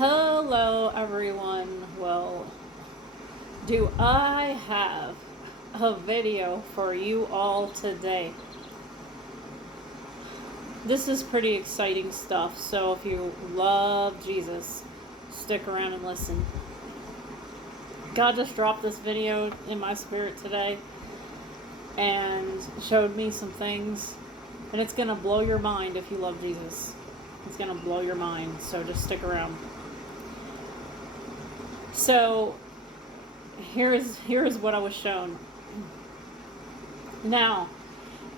Hello everyone. Well, do I have a video for you all today? This is pretty exciting stuff, so if you love Jesus, stick around and listen. God just dropped this video in my spirit today and showed me some things, and it's gonna blow your mind if you love Jesus. It's gonna blow your mind, so just stick around. So here is what I was shown. Now,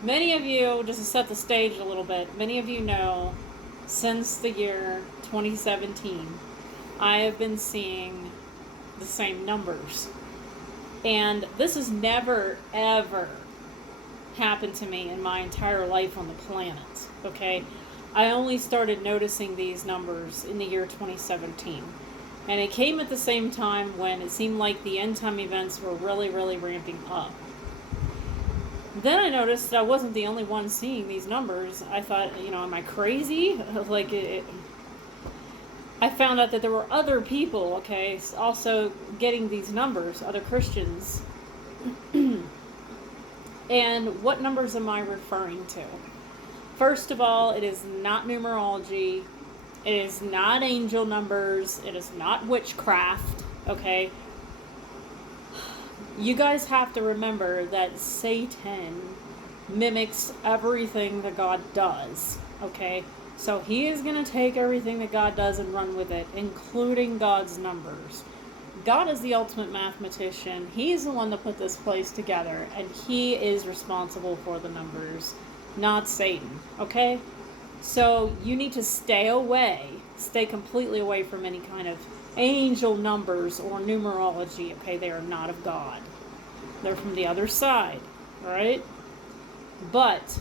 many of you, just to set the stage a little bit, many of you know since the year 2017, I have been seeing the same numbers. And this has never, ever happened to me in my entire life on the planet, okay? I only started noticing these numbers in the year 2017. And it came at the same time when it seemed like the end time events were really, really ramping up. Then I noticed that I wasn't the only one seeing these numbers. I thought, am I crazy? I found out that there were other people, okay, also getting these numbers, other Christians. And what numbers am I referring to? First of all, it is not numerology. It is not angel numbers. It is not witchcraft, okay? You guys have to remember that Satan mimics everything that God does, okay? So he is going to take everything that God does and run with it, including God's numbers. God is the ultimate mathematician. He's the one that put this place together, and he is responsible for the numbers, not Satan, okay? So you need to stay completely away from any kind of angel numbers or numerology, okay? They are not of God. They're from the other side, all right? But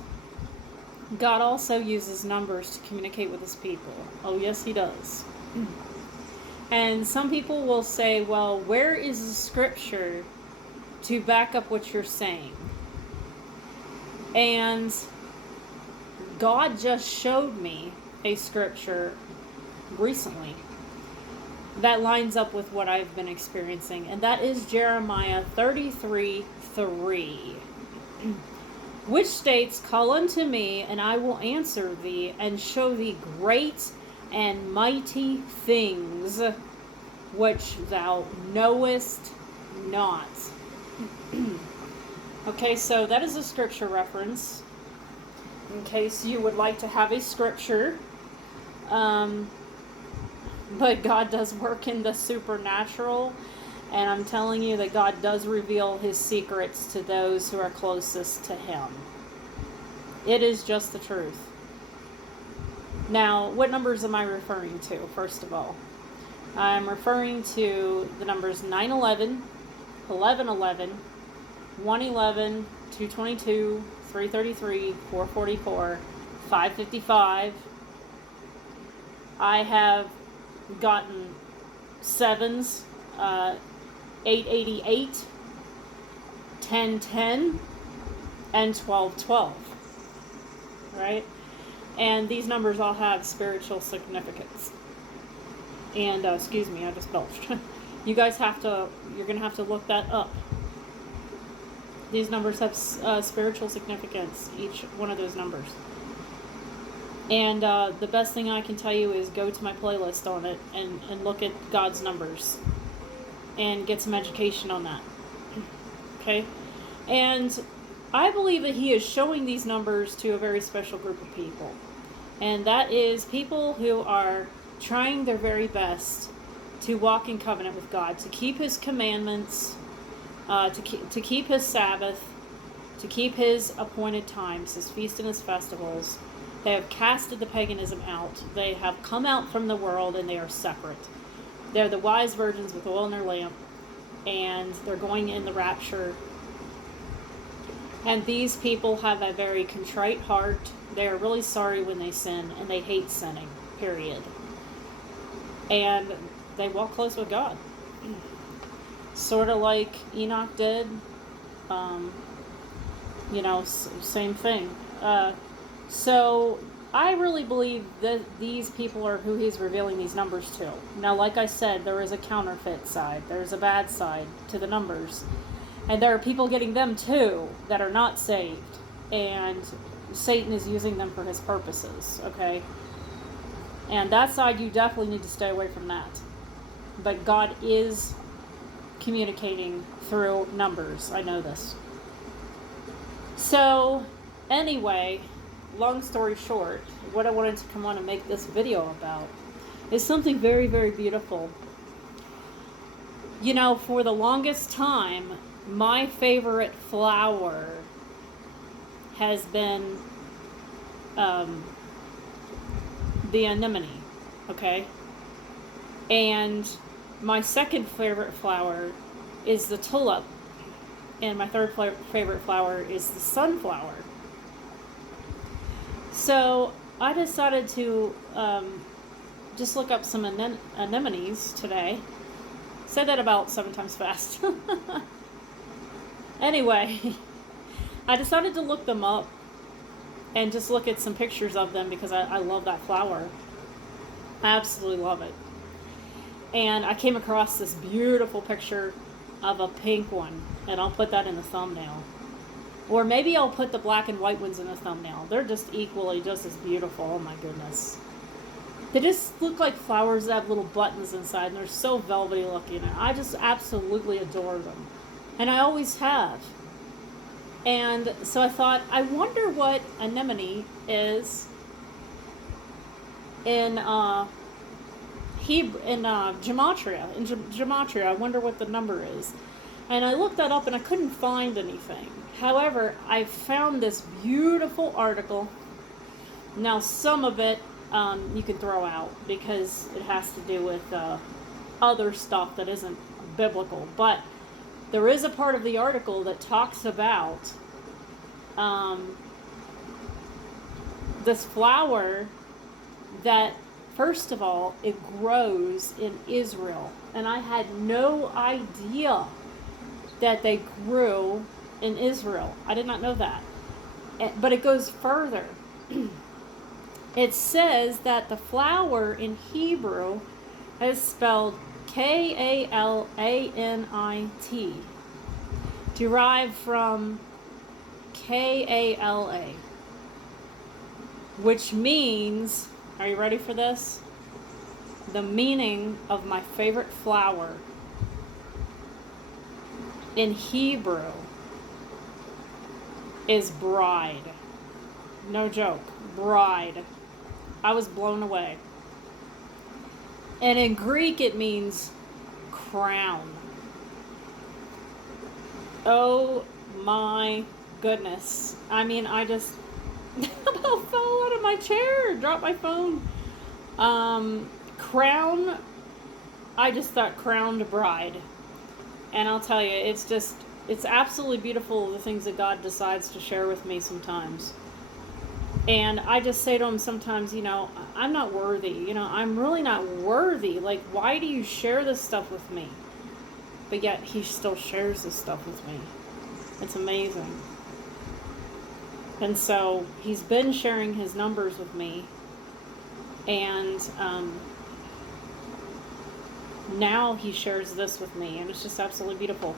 God also uses numbers to communicate with his people. Oh, yes, he does. And some people will say, well, where is the scripture to back up what you're saying? And God just showed me a scripture recently that lines up with what I've been experiencing, and that is Jeremiah 33:3, which states, "Call unto me, and I will answer thee, and show thee great and mighty things which thou knowest not." Okay, so that is a scripture reference, in case you would like to have a scripture. But God does work in the supernatural, and I'm telling you that God does reveal his secrets to those who are closest to him. It is just the truth. Now, what numbers am I referring to, first of all? I'm referring to the numbers 9/11, 11/11, 1/11, 2/22, 3/33, 4/44, 5/55. I have gotten 7s, 8/88, 10/10, and 12/12. Right? And these numbers all have spiritual significance. And, excuse me, I just belched. You're going to have to look that up. These numbers have spiritual significance, each one of those numbers. And the best thing I can tell you is go to my playlist on it and look at God's numbers and get some education on that. Okay? And I believe that he is showing these numbers to a very special group of people. And that is people who are trying their very best to walk in covenant with God, to keep his commandments, to keep his Sabbath, to keep his appointed times, his feast and his festivals. They have casted the paganism out. They have come out from the world, and they are separate. They're the wise virgins with oil in their lamp, and they're going in the rapture. And these people have a very contrite heart. They are really sorry when they sin, and they hate sinning, period. And they walk close with God. Sort of like Enoch did. Same thing. So I really believe that these people are who he's revealing these numbers to. Now, like I said, there is a counterfeit side. There's a bad side to the numbers. And there are people getting them too that are not saved. And Satan is using them for his purposes, okay? And that side, you definitely need to stay away from that. But God is communicating through numbers. I know this. So, anyway, long story short, what I wanted to come on and make this video about is something very, very beautiful. You know, for the longest time, my favorite flower has been the anemone, okay? And my second favorite flower is the tulip. And my third favorite flower is the sunflower. So I decided to just look up some anemones today. Said that about 7 times fast. Anyway, I decided to look them up and just look at some pictures of them because I love that flower. I absolutely love it. And I came across this beautiful picture of a pink one, and I'll put that in the thumbnail. Or maybe I'll put the black and white ones in the thumbnail. They're just equally just as beautiful. Oh my goodness. They just look like flowers that have little buttons inside, and they're so velvety looking. I just absolutely adore them. And I always have. And so I thought, I wonder what anemone is in Gematria. In Gematria, I wonder what the number is. And I looked that up and I couldn't find anything. However, I found this beautiful article. Now, some of it you can throw out because it has to do with other stuff that isn't biblical. But there is a part of the article that talks about this flower that, first of all, it grows in Israel. And I had no idea that they grew in Israel. I did not know that. But it goes further. It says that the flower in Hebrew is spelled Kalanit, derived from Kala, which means, are you ready for this? The meaning of my favorite flower in Hebrew is bride. No joke, bride. I was blown away. And in Greek it means crown. Oh my goodness. I mean, I just about fell out of my chair, dropped my phone. Crown, I just thought crowned bride. And I'll tell you, it's absolutely beautiful, the things that God decides to share with me sometimes. And I just say to him sometimes, you know, I'm not worthy. You know, I'm really not worthy. Like, why do you share this stuff with me? But yet, he still shares this stuff with me. It's amazing. And so, he's been sharing his numbers with me. And now he shares this with me. And it's just absolutely beautiful.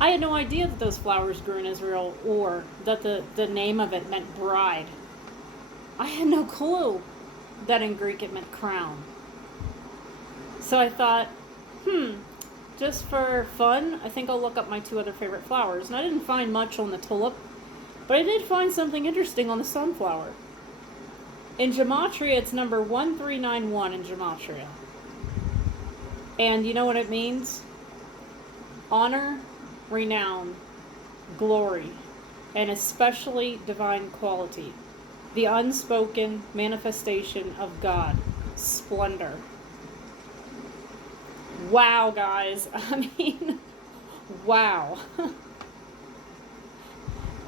I had no idea that those flowers grew in Israel, or that the name of it meant bride. I had no clue that in Greek it meant crown. So I thought, just for fun, I think I'll look up my 2 other favorite flowers. And I didn't find much on the tulip, but I did find something interesting on the sunflower. In Gematria, it's number 1391 in Gematria. And you know what it means? Honor, renown, glory, and especially divine quality. The unspoken manifestation of God. Splendor. Wow, guys. I mean, wow.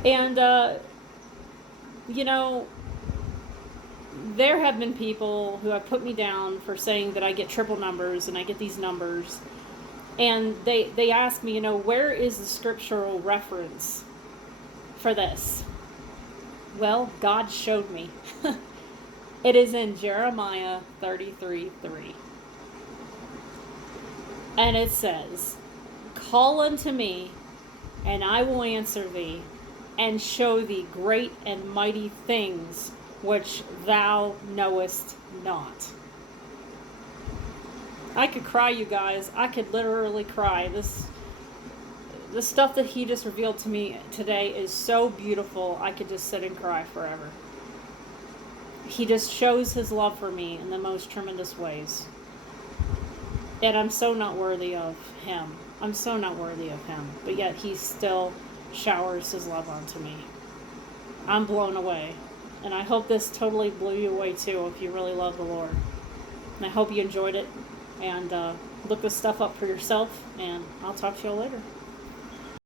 And, you know, there have been people who have put me down for saying that I get triple numbers and I get these numbers. And they ask me, you know, where is the scriptural reference for this? Well, God showed me. It is in Jeremiah 33:3. And it says, "Call unto me, and I will answer thee, and show thee great and mighty things which thou knowest not." I could cry, you guys. I could literally cry. The stuff that he just revealed to me today is so beautiful. I could just sit and cry forever. He just shows his love for me in the most tremendous ways. And I'm so not worthy of him. I'm so not worthy of him. But yet he still showers his love onto me. I'm blown away. And I hope this totally blew you away too if you really love the Lord. And I hope you enjoyed it. And look this stuff up for yourself. And I'll talk to you all later.